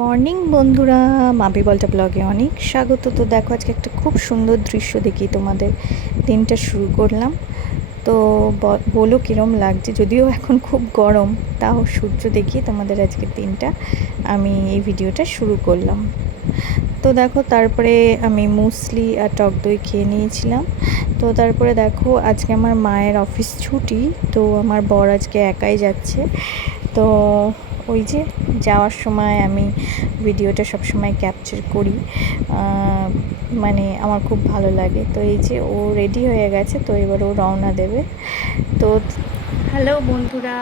Morning বন্ধুরা, মাপি বলটা ব্লগে অনেক স্বাগত। তো দেখো আজকে একটা খুব সুন্দর দৃশ্য দেখি তোমাদের দিনটা শুরু করলাম। তো বলো কীরম লাগছে, যদিও এখন খুব গরম, তাও সূর্য দেখিয়ে তোমাদের আজকের দিনটা আমি এই ভিডিওটা শুরু করলাম। তো দেখো তারপরে আমি মুসলি আর টক দই খেয়ে নিয়েছিলাম। তো তারপরে দেখো আজকে আমার মায়ের অফিস ছুটি, তো আমার বর আজকে একাই যাচ্ছে। তো ওই যে যাওয়ার সময় আমি ভিডিওটা সবসময় ক্যাপচার করি, মানে আমার খুব ভালো লাগে। তো এই যে ও রেডি হয়ে গেছে, তো এবার ও রওনা দেবে। তো হ্যালো বন্ধুরা,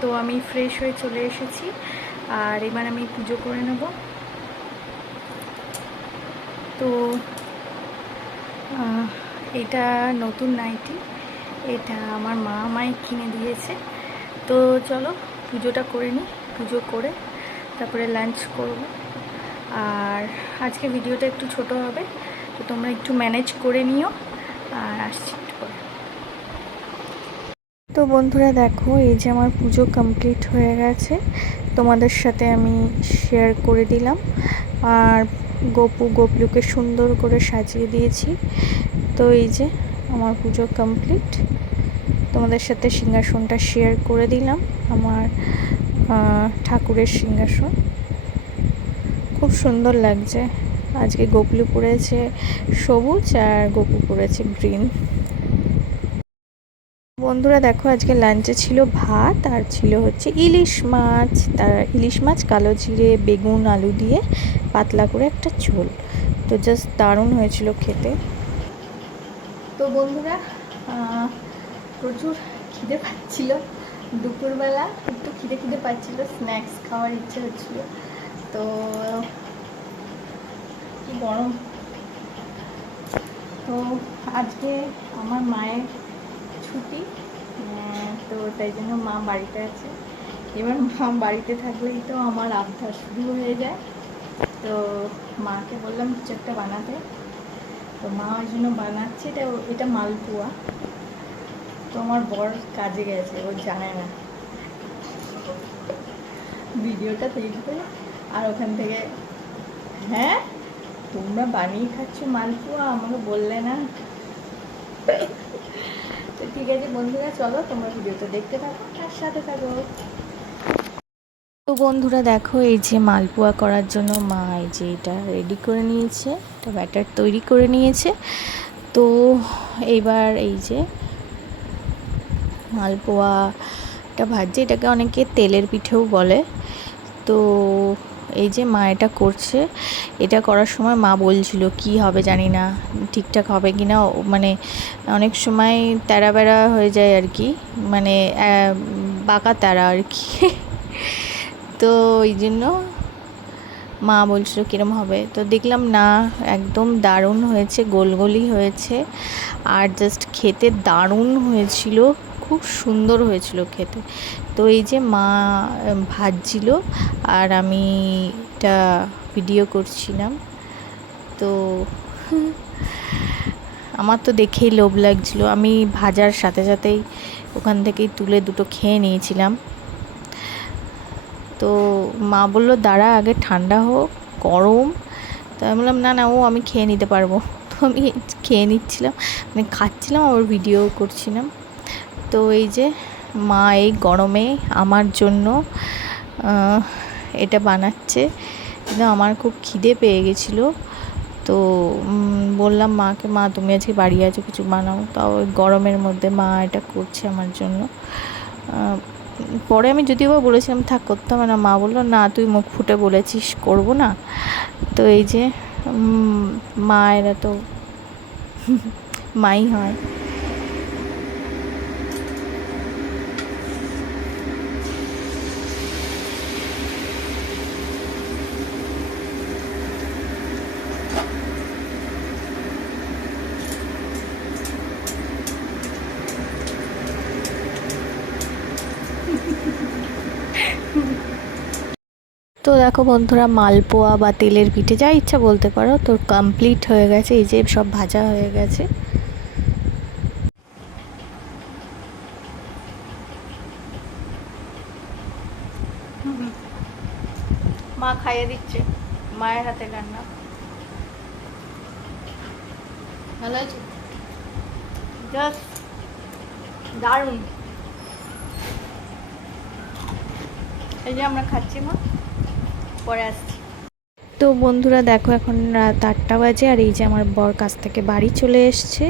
তো আমি ফ্রেশ হয়ে চলে এসেছি, আর এবার আমি পুজো করে নেব। তো এটা নতুন নাইটি, এটা আমার মা আমায় কিনে দিয়েছে। তো চলো পুজোটা করে নিই, পুজো করে তারপরে লাঞ্চ করব। আর আজকে ভিডিওটা একটু ছোট হবে, তো তোমরা একটু ম্যানেজ করে নিও, আর আসছি একটু করে। তো বন্ধুরা দেখো, এই যে আমার পুজো কমপ্লিট হয়ে গেছে, তোমাদের সাথে আমি শেয়ার করে দিলাম। আর গোপলুকে সুন্দর করে সাজিয়ে দিয়েছি। তো এই যে আমার পুজো কমপ্লিট, তোমাদের সাথে সিংহাসনটা শেয়ার করে দিলাম। আমার ঠাকুরের সিংহাসন খুব সুন্দর লাগছে। আজকে গোপলু পরেছে সবুজ আর গোপু পরেছে গ্রিন। বন্ধুরা দেখো আজকে লাঞ্চে ছিল ভাত, আর ছিল হচ্ছে ইলিশ মাছ। তার ইলিশ মাছ কালো জিরে বেগুন আলু দিয়ে পাতলা করে একটা ঝোল। তো জাস্ট দারুণ হয়েছিল খেতে। তো বন্ধুরা প্রচুর খিদে পাচ্ছিল, দুপুরবেলা একটু খিদে পাচ্ছিল, স্ন্যাক্স খাওয়ার ইচ্ছে হচ্ছিল। তো কি গরম। তো আজকে আমার মায়ের ছুটি, তো তাই জন্য মা বাড়িতে আছে। এবার মা বাড়িতে থাকলেই তো আমার আবদার শুরু হয়ে যায়। তো মাকে বললাম কিছু একটা বানাতে, তো মা ওই জন্য বানাচ্ছে। এটা মালপোয়া। তো আমার বর কাজে গেছে, ও জানে না, ভিডিওটা তৈরি করে আর ওখান থেকে, হ্যাঁ তোমরা বানিয়ে খাচ্ছ মালপোয়া, আমাকে বললে না। তো ঠিক আছে বন্ধুরা, চলো তোমরা ভিডিওটা দেখতে থাকো আর সাথে থাকো। তো বন্ধুরা দেখো, এই যে মালপোয়া করার জন্য মা এই যে এটা রেডি করে নিয়েছে, এটা ব্যাটার তৈরি করে নিয়েছে। তো এবার এই যে মালপোয়াটা ভাজছে, এটাকে অনেকে তেলের পিঠেও বলে। তো এই যে মা এটা করছে, এটা করার সময় মা বলছিল কি হবে জানি না, ঠিকঠাক হবে কি না, মানে অনেক সময় তেরা বেড়া হয়ে যায় আর কি, মানে বাঁকা তেরা আর কি। তো এই জন্য মা বলছিল কীরম হবে, তো দেখলাম না একদম দারুণ হয়েছে, গোলগোলই হয়েছে, আর জাস্ট খেতে দারুণ হয়েছিল, খুব সুন্দর হয়েছিল খেতে। তো এই যে মা ভাজছিল আর আমি এটা ভিডিও করছিলাম। তো আমার তো দেখেই লোভ লাগছিল, আমি ভাজার সাথে সাথেই ওখান থেকেই তুলে দুটো খেয়ে নিয়েছিলাম। তো মা বললো দাঁড়া আগে ঠান্ডা হোক, গরম। তো আমি বললাম না না, আমি খেয়ে নিতে পারবো। তো আমি খেয়ে নিচ্ছিলাম, মানে খাচ্ছিলাম আবার ভিডিও করছিলাম। তো এই যে মা এই গরমে আমার জন্য এটা বানাচ্ছে, কিন্তু আমার খুব খিদে পেয়ে গেছিলো। তো বললাম মাকে, মা তুমি আজকে বাড়ি আছো, কিছু বানাও। তাও ওই গরমের মধ্যে মা এটা করছে আমার জন্য। পরে আমি যদিও বা বলেছিলাম থাক করতে হবে না, মা বললো না তুই মুখ ফুটে বলেছিস করবো না। তো এই যে মায়েরা তো মাই হয়। তো দেখো বন্ধুরা, মালপোয়া বা তেলের পিঠে যা ইচ্ছা বলতে পারো, তো কমপ্লিট হয়ে গেছে। এই যে সব ভাজা হয়ে গেছে। মা মা খাইয়ে দিচ্ছে, মায়ের হাতে রান্না। ভালো আছে, জাস্ট দারুণ। এই যে আমরা খাচ্ছি, মা পরে আসছি। তো বন্ধুরা দেখো, এখন রাত 8টা বাজে, আর এই যে আমার বর কাছ থেকে বাড়ি চলে এসছে।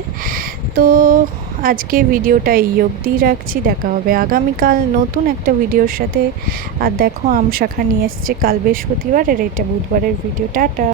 তো আজকে ভিডিওটা এই অবধিই রাখছি, দেখা হবে আগামীকাল নতুন একটা ভিডিওর সাথে। আর দেখো, আম শাখা নিয়ে এসছে কাল বৃহস্পতিবার, আর এটা বুধবারের ভিডিও। টাটা।